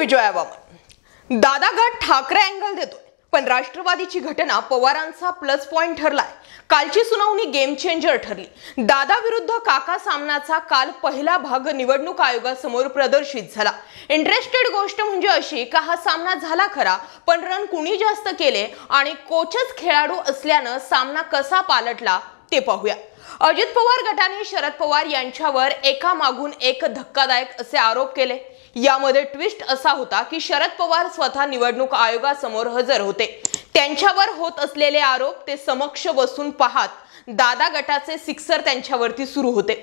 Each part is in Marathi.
विजया वामन। दादा गट ठाकरे अँगल देतोय, पण राष्ट्रवादीची घटना पवारांचा प्लस पॉइंट ठरलाय। कालची सुनावणी गेम चेंजर ठरली। दादा विरुद्ध काका सामनाचा काल पहिला भाग निवडणूक आयोगासमोर प्रदर्शित झाला। इंटरेस्टेड गोष्ट म्हणजे अशी का हा सामना झाला खरा, पण रन कुणी जास्त केले आणि कोचच खेळाडू असल्यानं सामना कसा पालटला ते पाहूया। अजित पवार गटाने शरद पवार यांच्यावर एकामागून एक धक्कादायक असे आरोप केले। यामध्ये ट्विस्ट असा होता की शरद पवार स्वतः निवडणूक आयोगासमोर हजर होते। त्यांच्यावर होत असलेले आरोप ते समक्ष बसून पाहत दादा गटाचे सिक्सर त्यांच्यावरती सुरू होते।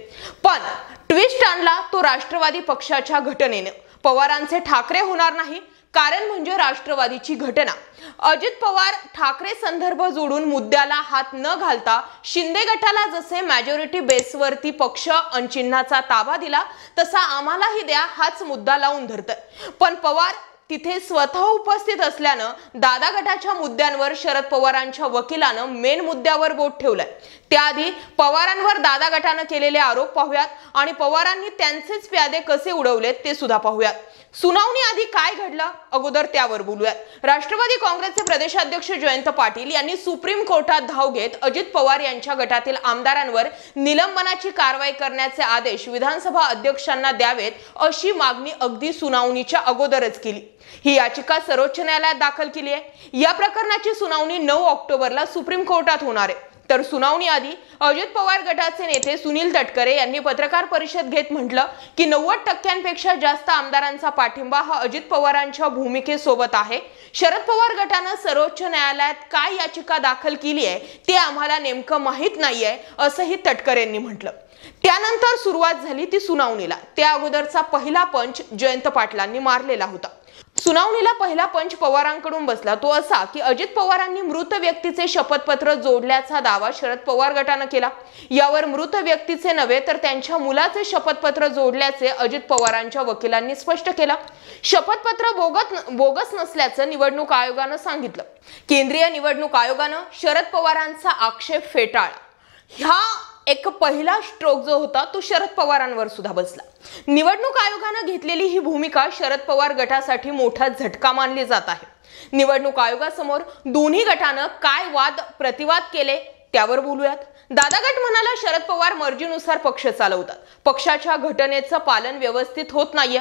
पण ट्विस्ट आणला तो राष्ट्रवादी पक्षाच्या घटनेने। पवारांचे ठाकरे होणार नाही, कारण म्हणजे राष्ट्रवादीची घटना। अजित पवार ठाकरे संदर्भ जोडून मुद्द्याला हात न घालता शिंदे गटाला जसे मॅजॉरिटी बेसवरती पक्ष अनचिन्हाचा ताबा दिला तसा आम्हालाही द्या हाच मुद्दा लावून धरतय। पण पवार तिथे स्वतः उपस्थित असल्यानं दादा गटाच्या मुद्द्यांवर शरद पवारांच्या वकिलानं मेन मुद्द्यावर बोट ठेवलंय। त्याआधी पवारांवर दादा गटानं केलेले आरोप पाहूयात आणि पवारांनी त्यांचेच प्यादे कसे उडवलेत ते सुद्धा पाहूयात। सुनावणी आधी काय घडलं अगोदर त्यावर बोलूयात। राष्ट्रवादी काँग्रेसचे प्रदेशाध्यक्ष जयंत पाटील यांनी सुप्रीम कोर्टात धाव घेत अजित पवार यांच्या गटातील आमदारांवर निलंबनाची कारवाई करण्याचे आदेश विधानसभा अध्यक्षांना द्यावेत अशी मागणी अगदी सुनावणीच्या अगोदरच केली। ही याचिका सर्वोच्च न्यायालयात दाखल केली आहे। या प्रकरणाची सुनावणी 9 ऑक्टोबरला सुप्रीम कोर्टात होणार आहे। तर सुनावणी आधी अजित पवार गटाचे नेते सुनील तटकरे यांनी पत्रकार परिषद घेत म्हटलं की 90% जास्त आमदारांचा पाठिंबा हा अजित पवारांच्या भूमिकेसोबत आहे। शरद पवार गटानं सर्वोच्च न्यायालयात काय याचिका दाखल केली आहे ते आम्हाला नेमकं माहित नाहीये असंही तटकरेंनी म्हटलं। त्यानंतर सुरुवात झाली ती सुनावणीला। त्या अगोदरचा पहिला पंच जयंत पाटलांनी मारलेला होता। सुनावणीला पहिला पंच पवारांकडून बसला तो असा की अजित पवारांनी मृत व्यक्तीचे शपथपत्र जोडल्याचा दावा शरद पवार गटानं केला। यावर मृत व्यक्तीचे नव्हे तर त्यांच्या मुलाचे शपथपत्र जोडल्याचे अजित पवारांच्या वकिलांनी स्पष्ट केलं। शपथपत्र बोगस नसल्याचं निवडणूक आयोगानं सांगितलं। केंद्रीय निवडणूक आयोगानं शरद पवारांचा आक्षेप फेटाळला। ह्या एक पहिला स्ट्रोक जो होता तो शरद पवारांवर सुद्धा बसला। निवडणूक आयोगानं घेतलेली ही भूमिका शरद पवार गटासाठी मोठा झटका मानली जात आहे। निवडणूक आयोगासमोर दोन्ही गटानं काय वाद प्रतिवाद केले त्यावर बोलूयात। दादा गट म्हणाला शरद पवार मर्जीनुसार पक्ष चालवतात, पक्षाच्या घटनेचं पालन व्यवस्थित होत नाहीये।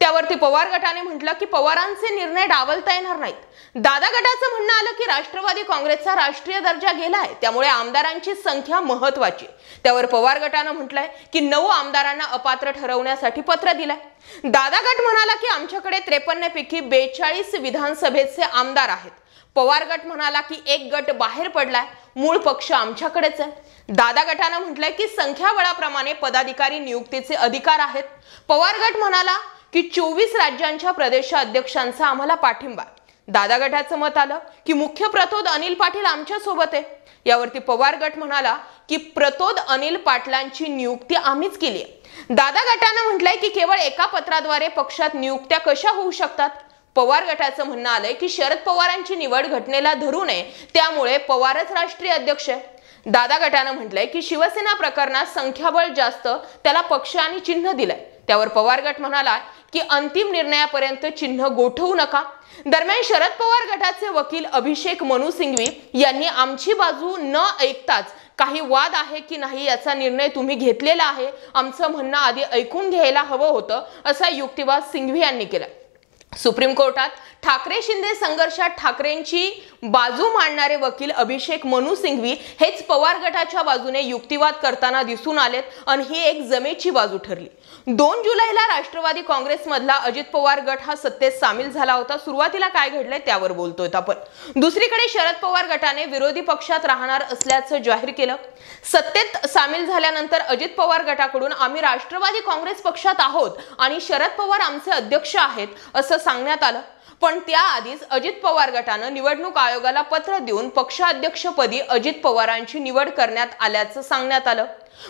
त्यावरती पवार गटाने म्हटलं की पवारांचे निर्णय डावलता येणार नाहीत। दादा गटाचं म्हणणं आलं की राष्ट्रवादी काँग्रेसचा राष्ट्रीय दर्जा गेलाय, त्यामुळे आमदारांची संख्या महत्वाची। त्यावर पवार गटानं म्हटलंय की 9 आमदारांना अपात्र ठरवण्यासाठी पत्र दिलंय। दादा गट म्हणाला की आमच्याकडे 53 पैकी 42 विधानसभेचे आमदार आहेत। पवार गट म्हणाला की एक गट बाहेर पडलाय, मूळ पक्ष आमच्याकडेच आहे। दादा गटानं म्हटलंय की संख्याबळाप्रमाणे पदाधिकारी नियुक्तीचे अधिकार आहेत। पवार गट म्हणाला की 24 राज्यांच्या प्रदेशाध्यक्षांचा आम्हाला पाठिंबा। दादा गटाचं मत आलं की मुख्य प्रतोद अनिल पाटील आमच्या सोबत आहे। यावरती पवार गट म्हणाला की प्रतोद अनिल पाटलांची नियुक्ती आम्हीच केली आहे। दादा गटानं म्हटलंय की केवळ एका पत्राद्वारे पक्षात नियुक्त्या कशा होऊ शकतात। पवार गटाचं म्हणणं आलंय की शरद पवारांची निवड घटनेला धरू नये, त्यामुळे पवारच राष्ट्रीय अध्यक्ष आहे। दादा गटानं म्हटलंय की शिवसेना प्रकरणात संख्याबळ जास्त, त्याला पक्ष आणि चिन्ह दिलंय। त्यावर पवार गट म्हणाला की अंतिम निर्णयापर्यंत चिन्ह गोठवू नका। दरम्यान शरद पवार गटाचे वकील अभिषेक मनु सिंघवी यांनी आमची बाजू न ऐकताच काही वाद आहे की नाही याचा निर्णय तुम्ही घेतलेला आहे, आमचं म्हणणं आधी ऐकून घ्यायला हवं होतं असा युक्तिवाद सिंघवी यांनी केला। सुप्रीम कोर्टात ठाकरे शिंदे संघर्षात ठाकरेंची बाजू मांडणारे वकील अभिषेक मनु सिंघवी हेच पवार गटाच्या बाजूने युक्तिवाद करताना दिसून आलेत आणि ही एक जमेची बाजू ठरली। 2 जुलैला राष्ट्रवादी काँग्रेसमधला अजित पवार गट हा सत्तेत सामील झाला होता। सुरुवातीला काय घडलंय त्यावर बोलतोय आपण। दुसरीकडे शरद पवार गटाने विरोधी पक्षात राहणार असल्याचं जाहीर केलं। सत्तेत सामील झाल्यानंतर अजित पवार गटाकडून आम्ही राष्ट्रवादी काँग्रेस पक्षात आहोत आणि शरद पवार आमचे अध्यक्ष आहेत असं सांगण्यात आलं। पण त्याआधीच अजित पवार गटानं निवडणूक आयोगाला पत्र देऊन पक्षाध्यक्षपदी अजित पवारांची निवड करण्यात आल्याचं सांगण्यात आलं।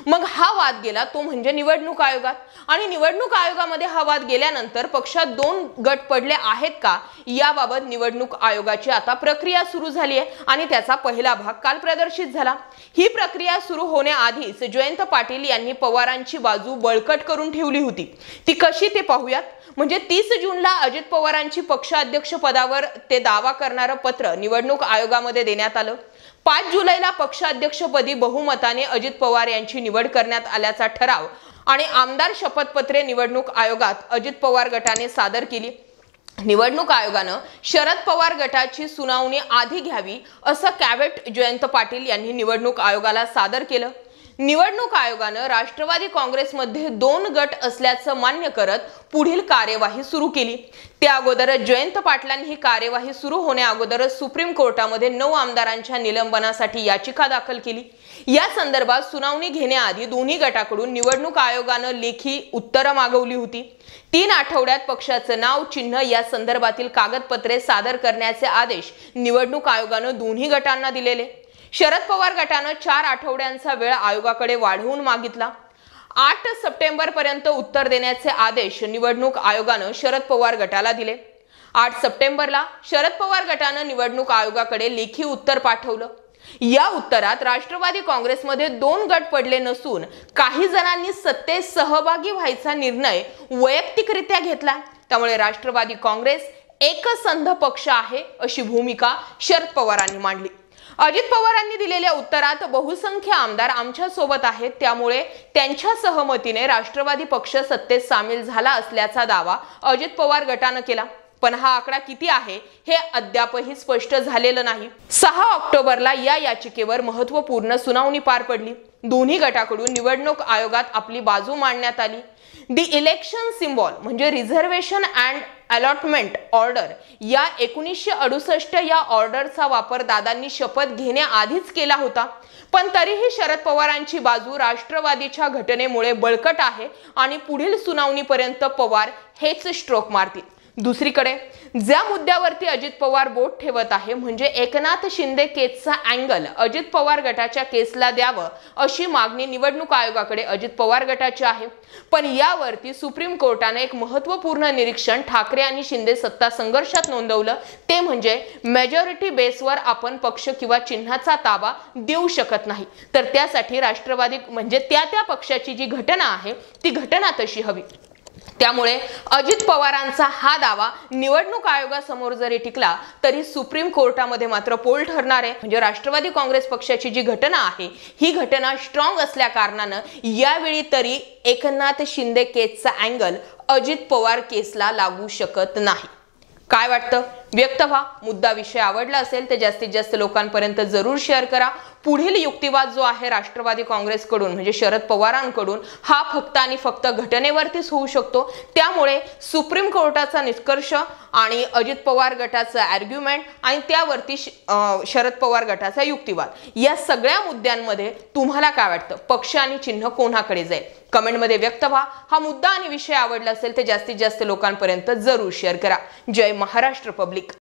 मग हा वाद गेला तो म्हणजे निवडणूक आयोगात, आणि निवडणूक आयोगामध्ये हा वाद गेल्यानंतर पक्षात 2 गट पडले आहेत का याबाबत निवडणूक आयोगाची आता प्रक्रिया सुरू झाली आहे आणि त्याचा पहिला भाग काल प्रदर्शित झाला। ही प्रक्रिया सुरू होण्याआधीच जयंत पाटील यांनी पवारांची बाजू बळकट करून ठेवली होती। ती कशी ते पाहूयात। म्हणजे 30 जूनला अजित पवारांची पक्षाध्यक्ष पदावर ते दावा करणारं पत्र निवडणूक आयोगामध्ये देण्यात आलं. 5 जुलैला पक्षाध्यक्षपदी बहुमताने अजित पवार यांची निवड करण्यात आल्याचा ठराव आणि आमदार शपथपत्रे निवडणूक आयोगात अजित पवार गटाने सादर केली. निवडणूक आयोगानं शरद पवार गटाची सुनावणी आधी घ्यावी असं कॅवेट जयंत पाटील यांनी निवडणूक आयोगाला सादर केलं. निवडणूक आयोगानं राष्ट्रवादी काँग्रेसमध्ये 2 गट असल्याचं मान्य करत पुढील कार्यवाही सुरू केली. त्या अगोदरच जयंत पाटलांनी ही कार्यवाही सुरू होण्या अगोदरच सुप्रीम कोर्टामध्ये 9 आमदारांच्या निलंबनासाठी याचिका दाखल केली. या संदर्भात सुनावणी घेण्याआधी दोन्ही गटाकडून निवडणूक आयोगानं लेखी उत्तरं मागवली होती. 3 आठवड्यात पक्षाचं नाव, चिन्ह या संदर्भातील कागदपत्रे सादर करण्याचे आदेश निवडणूक आयोगानं दोन्ही गटांना दिलेले. शरद पवार गटानं 4 आठवड्यांचा वेळ आयोगाकडे वाढवून मागितला. 8 सप्टेंबर पर्यंत उत्तर देण्याचे आदेश निवडणूक आयोगानं शरद पवार गटाला दिले. 8 सप्टेंबरला शरद पवार गटानं निवडणूक आयोगाकडे लेखी उत्तर पाठवलं. या उत्तरात राष्ट्रवादी काँग्रेसमध्ये 2 गट पडले नसून काही जणांनी सत्तेत सहभागी व्हायचा निर्णय वैयक्तिकरित्या घेतला. त्यामुळे राष्ट्रवादी काँग्रेस एकसंध पक्ष आहे अशी भूमिका शरद पवारांनी मांडली. अजित पवारांनी दिलेल्या उत्तरात बहुसंख्य आमदार आमच्या सोबत आहेत, त्यामुळे त्यांच्या सहमतीने राष्ट्रवादी पक्ष सत्तेत सामील झाला असल्याचा दावा अजित पवार गटानं केला. पण हा आकडा किती आहे हे अद्यापही स्पष्ट झालेलं नाही. 6 ऑक्टोबरला या याचिकेवर महत्त्वपूर्ण सुनावणी पार पडली. दोन्ही गटाकडून निवडणूक आयोगात आपली बाजू मांडण्यात आली. दी इलेक्शन सिम्बॉल म्हणजे रिझर्वेशन अँड अलॉटमेंट ऑर्डर या 1968 या ऑर्डरचा वापर दादांनी शपथ घेण्याआधीच केला होता. पण तरीही शरद पवारांची बाजू राष्ट्रवादीच्या घटनेमुळे बळकट आहे आणि पुढील सुनावणीपर्यंत पवार हेच स्ट्रोक मारतील. दुसरीकडे ज्या मुद्द्यावरती अजित पवार बोट ठेवत आहे म्हणजे एकनाथ शिंदे केसचा अँगल अजित पवार गटाच्या केसला द्यावं अशी मागणी निवडणूक आयोगाकडे अजित पवार गटाची आहे. पण यावरती सुप्रीम कोर्टाने एक महत्त्वपूर्ण निरीक्षण ठाकरे आणि शिंदे सत्ता संघर्षात नोंदवलं. ते म्हणजे मेजॉरिटी बेसवर आपण पक्ष किंवा चिन्हाचा ताबा देऊ शकत नाही, तर त्यासाठी राष्ट्रवादी म्हणजे त्या पक्षाची जी घटना आहे ती घटना तशी हवी. त्यामुळे अजित पवारांचा हा दावा निवडणूक आयोगासमोर जरी टिकला तरी सुप्रीम कोर्टामध्ये मात्र पोल ठरणार आहे. म्हणजे राष्ट्रवादी काँग्रेस पक्षाची जी घटना आहे ही घटना स्ट्रॉंग असल्या कारणानं यावेळी तरी एकनाथ शिंदे केसचा अँगल अजित पवार केसला लागू शकत नाही. काय वाटतं? व्यक्त व्हा. मुद्दा विषय आवडला असेल तर जास्तीत जास्त लोकांपर्यंत जरूर शेअर करा. पुढील युक्तिवाद जो आहे राष्ट्रवादी काँग्रेसकडून म्हणजे शरद पवारांकडून हा फक्त आणि फक्त घटनेवरतीच होऊ शकतो. त्यामुळे सुप्रीम कोर्टाचा निष्कर्ष आणि अजित पवार गटाचं आर्ग्युमेंट आणि त्यावरती शरद पवार गटाचा युक्तिवाद या सगळ्या मुद्द्यांमध्ये तुम्हाला काय वाटतं? पक्ष आणि चिन्ह कोणाकडे जाईल? कमेंटमध्ये व्यक्त व्हा. हा मुद्दा आणि विषय आवडला असेल तर जास्तीत जास्त लोकांपर्यंत जरूर शेअर करा. जय महाराष्ट्र पब्लिक.